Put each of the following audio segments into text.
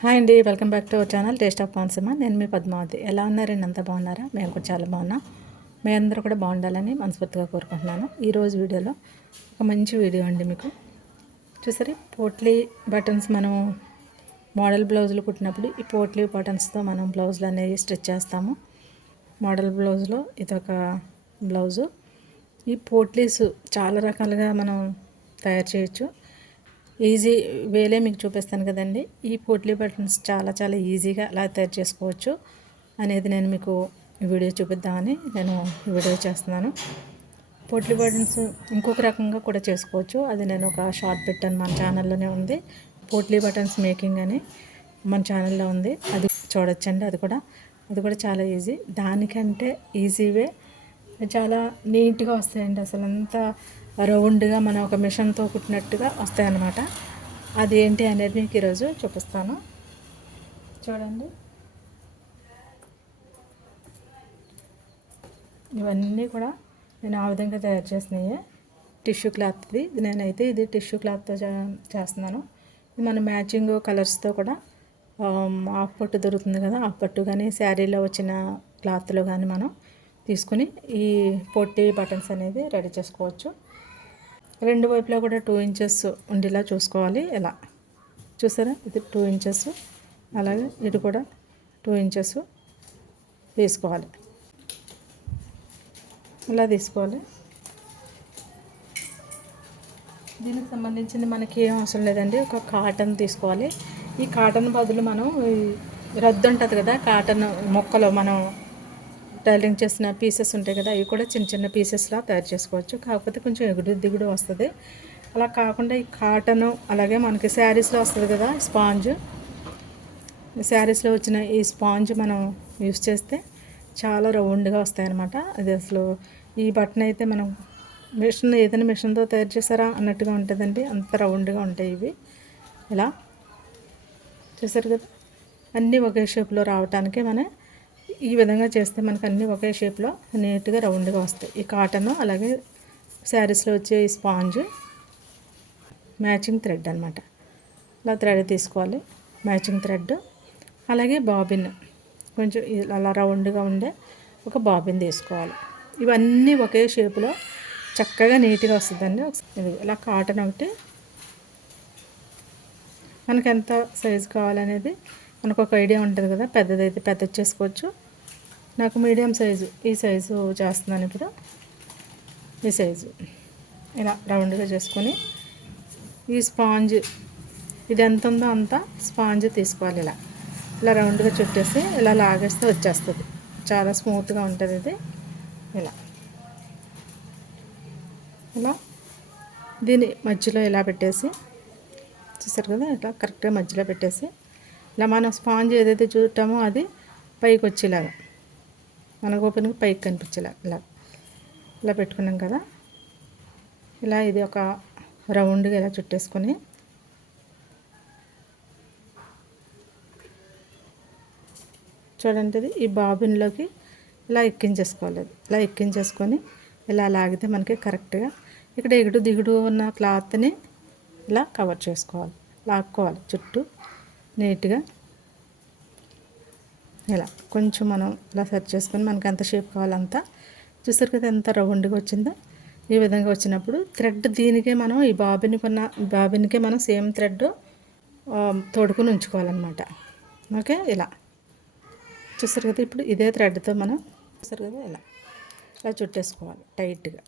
Hi అండి welcome back to our channel taste of Khansama నేను మీ పద్మావతి. ఎలా ఉన్నారండి అంత బాగున్నారా? మేము కూడా చాలా బాగున్నాం. మీ అందరూ కూడా బాగుండాలని మనస్ఫూర్తిగా కోరుకుంటున్నాను. ఈరోజు వీడియోలో ఒక మంచి వీడియో అండి మీకు. చూసారి? పోట్లీ బటన్స్ మనం మోడల్ బ్లౌజులు కుట్టినప్పుడు ఈ పోట్లీ బటన్స్తో మనం బ్లౌజులు అనేవి స్టిచ్ చేస్తాము. మోడల్ బ్లౌజ్లో ఇదొక బ్లౌజు. ఈ పోట్లీస్ చాలా రకాలుగా మనం తయారు చేయొచ్చు. ఈజీ వేలే మీకు చూపిస్తాను కదండి. ఈ పోట్లీ బటన్స్ చాలా చాలా ఈజీగా అలా తయారు చేసుకోవచ్చు అనేది నేను మీకు వీడియో చూపిద్దామని నేను వీడియో చేస్తున్నాను. పోట్లీ బటన్స్ ఇంకొక రకంగా కూడా చేసుకోవచ్చు. అది నేను ఒక షార్ట్ పెట్టాను మన ఛానల్లోనే ఉంది. పోట్లీ బటన్స్ మేకింగ్ అని మన ఛానల్లో ఉంది. అది చూడొచ్చండి అది కూడా. అది కూడా చాలా ఈజీ. దానికంటే ఈజీవే. చాలా నీట్గా వస్తాయండి అసలు అంతా. రౌండ్గా మనం ఒక మిషన్తో కుట్టినట్టుగా వస్తాయన్నమాట. అది ఏంటి అనేది మీకు ఈరోజు చూపిస్తాను. చూడండి. ఇవన్నీ కూడా నేను ఆ విధంగా తయారు చేసినాయి. టిష్యూ క్లాత్ది. నేనైతే ఇది టిష్యూ క్లాత్తో చేస్తున్నాను. ఇది మన మ్యాచింగ్ కలర్స్తో కూడా ఆఫ్ పట్టు దొరుకుతుంది కదా ఆఫ్ పట్టు కానీ శారీలో వచ్చిన క్లాత్లో కానీ మనం తీసుకుని ఈ పొట్టి బటన్స్ అనేది రెడీ చేసుకోవచ్చు. రెండు వైపులా కూడా టూ ఇంచెస్ ఉండేలా చూసుకోవాలి. ఇలా చూసారా? ఇది టూ ఇంచెస్ అలాగే ఇది కూడా టూ ఇంచెస్ తీసుకోవాలి ఇలా తీసుకోవాలి? దీనికి సంబంధించింది మనకి ఏం అవసరం లేదండి. ఒక కాటన్ తీసుకోవాలి. ఈ కాటన్ బదులు మనం రద్దు ఉంటుంది కదా కాటన్ మొక్కలో మనం టైలింగ్ చేసిన పీసెస్ ఉంటాయి కదా అవి కూడా చిన్న చిన్న పీసెస్లా తయారు చేసుకోవచ్చు. కాకపోతే కొంచెం ఎగుడు దిగుడు వస్తుంది. అలా కాకుండా ఈ కాటను అలాగే మనకి శారీస్లో వస్తుంది కదా స్పాంజ్. శారీస్లో వచ్చిన ఈ స్పాంజ్ మనం యూస్ చేస్తే చాలా రౌండ్గా వస్తాయి అన్నమాట అది అసలు ఈ బటన్ అయితే మనం మిషన్ ఏదైనా మిషన్తో తయారు చేస్తారా అన్నట్టుగా ఉంటుందండి. అంత రౌండ్గా ఉంటాయి ఇవి. ఇలా చూసారు కదా? అన్నీ ఒకే షేప్లో రావటానికి మన ఈ విధంగా చేస్తే మనకు అన్నీ ఒకే షేప్లో నీట్గా రౌండ్గా వస్తాయి. ఈ కాటన్ అలాగే శారీస్లో వచ్చే ఈ స్పాంజ్ మ్యాచింగ్ థ్రెడ్ అనమాట ఇలా థ్రెడ్ తీసుకోవాలి. Matching thread. అలాగే బాబిన్. కొంచెం అలా రౌండ్గా ఉండే ఒక బాబిన్ తీసుకోవాలి. ఇవన్నీ ఒకే షేప్లో చక్కగా నీట్గా వస్తుందండి. ఇలా కాటన్ ఒకటి. మనకి ఎంత సైజు కావాలనేది మనకు ఒక ఐడియా ఉంటుంది కదా పెద్దదైతే పెద్దది చేసుకోవచ్చు నాకు మీడియం సైజు ఈ సైజు చేస్తున్నాను ఇప్పుడు. ఈ సైజు. ఇలా రౌండ్గా చేసుకొని ఈ స్పాంజ్ ఇది ఎంత ఉందో అంత స్పాంజ్ తీసుకోవాలి ఇలా. ఇలా రౌండ్గా చుట్టేసి ఇలా లాగేస్తే వచ్చేస్తుంది. చాలా స్మూత్గా ఉంటుంది ఇది. ఇలా. ఇలా దీని మధ్యలో ఇలా పెట్టేసి చూసారు కదా ఇట్లా కరెక్ట్గా మధ్యలో పెట్టేసి ఇలా మనం స్పాంజ్ ఏదైతే చూడటామో అది పైకి వచ్చేలాగా. మనకు ఓపెన్గా పైకి కనిపించేలా ఇలా ఇలా పెట్టుకున్నాం కదా. ఇలా ఇది ఒక రౌండ్గా ఇలా చుట్టేసుకొని చూడండి ఈ బాబిన్లోకి ఇలా ఎక్కించేసుకోవాలి ఇలా ఎక్కించేసుకొని ఇలా లాగితే మనకి కరెక్ట్గా ఇక్కడ ఎగుడు దిగుడు ఉన్న క్లాత్ని ఇలా కవర్ చేసుకోవాలి లాక్కోవాలి చుట్టూ. నీట్గా. ఇలా కొంచెం మనం ఇలా సెట్ చేసుకొని మనకి ఎంత షేప్ కావాలంతా చూస్తారు కదా ఎంత రౌండ్గా వచ్చిందో? ఈ విధంగా వచ్చినప్పుడు థ్రెడ్ దీనికే మనం ఈ బాబిని కొన్న బాబినికే మనం సేమ్ థ్రెడ్ తోడుకుని ఉంచుకోవాలన్నమాట. ఓకే? ఇలా. చూస్తారు కదా ఇప్పుడు ఇదే థ్రెడ్తో మనం చూస్తారు కదా ఇలా. ఇలా చుట్టేసుకోవాలి టైట్గా.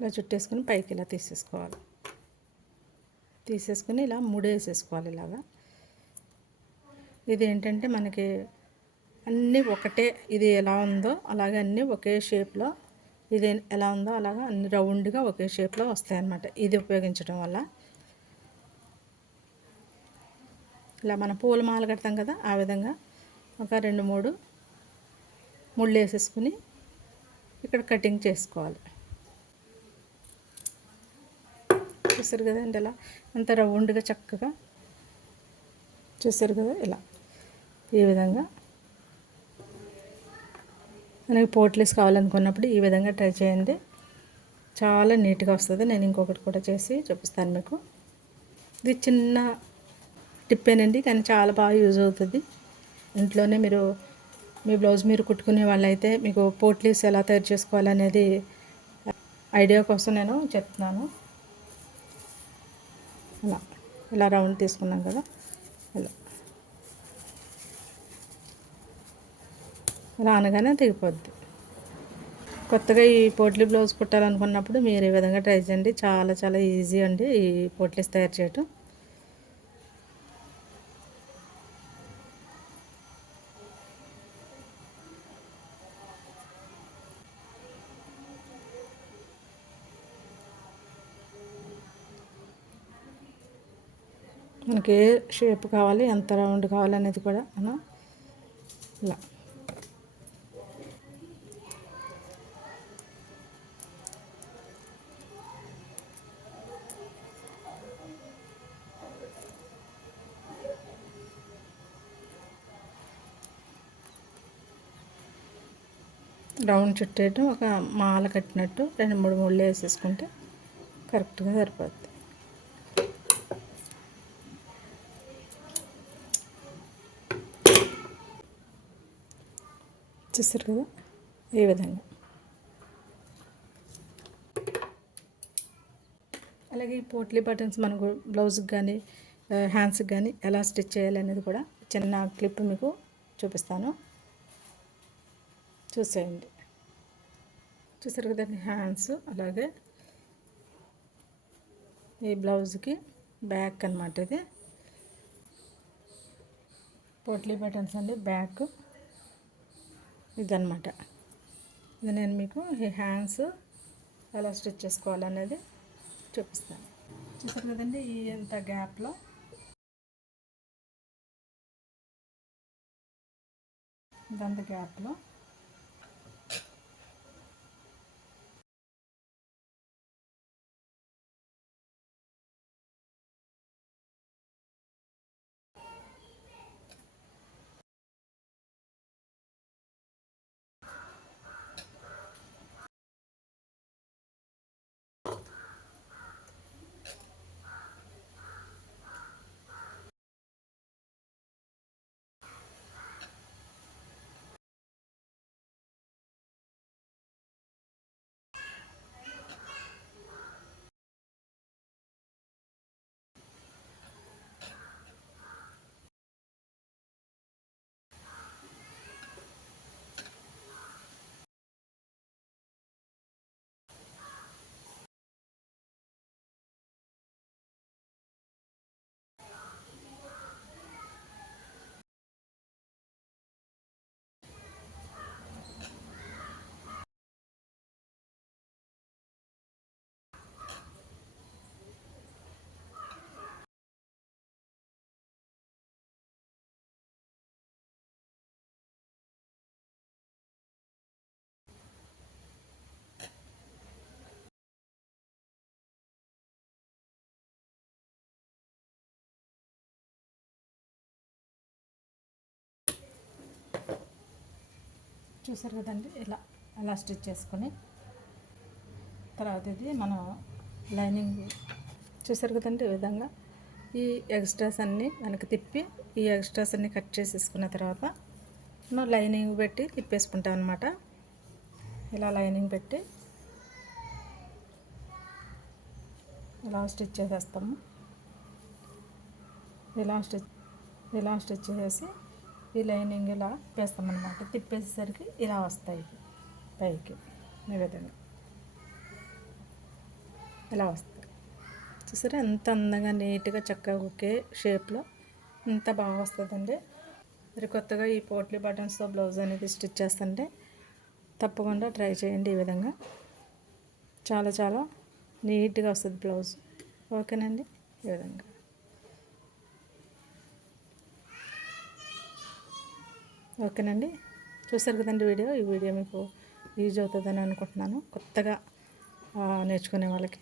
ఇలా చుట్టేసుకొని పైకి ఇలా తీసేసుకోవాలి. తీసేసుకొని ఇలా ముడేసేసుకోవాలి ఇలాగా. ఇది ఏంటంటే మనకి అన్నీ ఒకటే ఇది ఎలా ఉందో అలాగే అన్నీ ఒకే షేప్లో ఇది ఎలా ఉందో అలాగా అన్ని రౌండ్గా ఒకే షేప్లో వస్తాయి అన్నమాట ఇది ఉపయోగించడం వల్ల. ఇలా మనం పూల మాల కడతాం కదా ఆ విధంగా ఒక రెండు మూడు ముళ్ళు వేసేసుకుని ఇక్కడ కటింగ్ చేసుకోవాలి. చూసారు కదండి ఇలా అంత రౌండ్గా చక్కగా. చూసారు కదా ఇలా? ఈ విధంగా. మనకి పోట్లీస్ కావాలనుకున్నప్పుడు ఈ విధంగా ట్రై చేయండి. చాలా నీట్గా వస్తుంది. నేను ఇంకొకటి కూడా చేసి చూపిస్తాను మీకు. ఇది చిన్న టిప్పేనండి. కానీ చాలా బాగా యూజ్ అవుతుంది. ఇంట్లోనే మీరు మీ బ్లౌజ్ మీరు కుట్టుకునే వాళ్ళైతే మీకు పోట్లీస్ ఎలా తయారు చేసుకోవాలనేది ఐడియా కోసం నేను చెప్తున్నాను. ఇలా ఇలా రౌండ్ తీసుకున్నాం కదా. ఇలా ఇలా అనగానే దిగిపోద్ది కొత్తగా ఈ పోట్లీ బ్లౌజ్ కుట్టాలనుకున్నప్పుడు మీరు ఈ విధంగా ట్రై చేయండి. చాలా చాలా ఈజీ అండి ఈ పోట్లీస్ తయారు చేయటం. మనకి ఏ షేప్ కావాలి ఎంత రౌండ్ కావాలి అనేది కూడా మనం ఇలా. రౌండ్ చుట్టేయటం ఒక మాల కట్టినట్టు రెండు మూడు ముళ్ళు వేసేసుకుంటే కరెక్ట్గా సరిపోద్ది. చూస్తారు కదా? ఈ విధంగా. అలాగే ఈ పోట్లీ బటన్స్ మనకు బ్లౌజ్కి కానీ హ్యాండ్స్కి కానీ ఎలా స్టిచ్ చేయాలనేది కూడా చిన్న క్లిప్ మీకు చూపిస్తాను. చూసేయండి. చూసారు కదండి హ్యాండ్స్? అలాగే ఈ బ్లౌజ్కి బ్యాక్ అనమాట ఇది. పోట్లీ బటన్స్ అండి బ్యాక్. ఇదనమాట ఇది నేను మీకు ఈ హ్యాండ్స్ ఎలా స్టిచ్ చేసుకోవాలనేది చూపిస్తాను. చూసారు కదండి ఈ ఎంత గ్యాప్లో? ఇదంత గ్యాప్లో. చూసారు కదండి? ఇలా అలా స్టిచ్ చేసుకొని. తర్వాత ఇది మనం లైనింగ్ చూసారు కదండి ఈ విధంగా? ఈ ఎక్స్ట్రాస్ అన్నీ వెనక్కి తిప్పి ఈ ఎక్స్ట్రాస్ అన్నీ కట్ చేసేసుకున్న తర్వాత మనం లైనింగ్ పెట్టి తిప్పేసుకుంటాం అనమాట ఇలా లైనింగ్ పెట్టి ఇలా స్టిచ్ చేసేస్తాము. ఇలా స్టిచ్ ఇలా స్టిచ్ చేసి ఈ లైనింగ్ ఇలా వేస్తామన్నమాట. తిప్పేసేసరికి ఇలా వస్తాయి. పైకి ఈ విధంగా. ఇలా వస్తాయి. చూసారా? ఎంత అందంగా నీట్గా చక్కగా ఒకే షేప్లో ఎంత బాగా వస్తుందండి. మరి కొత్తగా ఈ పోట్లీ బటన్స్తో బ్లౌజ్ అనేది స్టిచ్ చేస్తుంటే తప్పకుండా ట్రై చేయండి ఈ విధంగా. చాలా చాలా నీట్గా వస్తుంది బ్లౌజ్. ఓకేనండి? ఈ విధంగా. ఓకేనండి. చూసారు కదండి వీడియో? ఈ వీడియో మీకు యూజ్ అవుతుందని అనుకుంటున్నాను. కొత్తగా నేర్చుకునే వాళ్ళకి.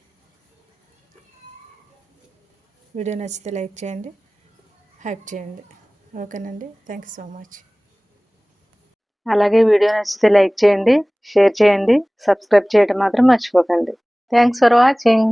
వీడియో నచ్చితే లైక్ చేయండి. హైప్ చేయండి. ఓకేనండి. థ్యాంక్ యూ సో మచ్ అలాగే వీడియో నచ్చితే లైక్ చేయండి షేర్ చేయండి సబ్స్క్రైబ్ చేయడం మాత్రం మర్చిపోకండి. Thanks for watching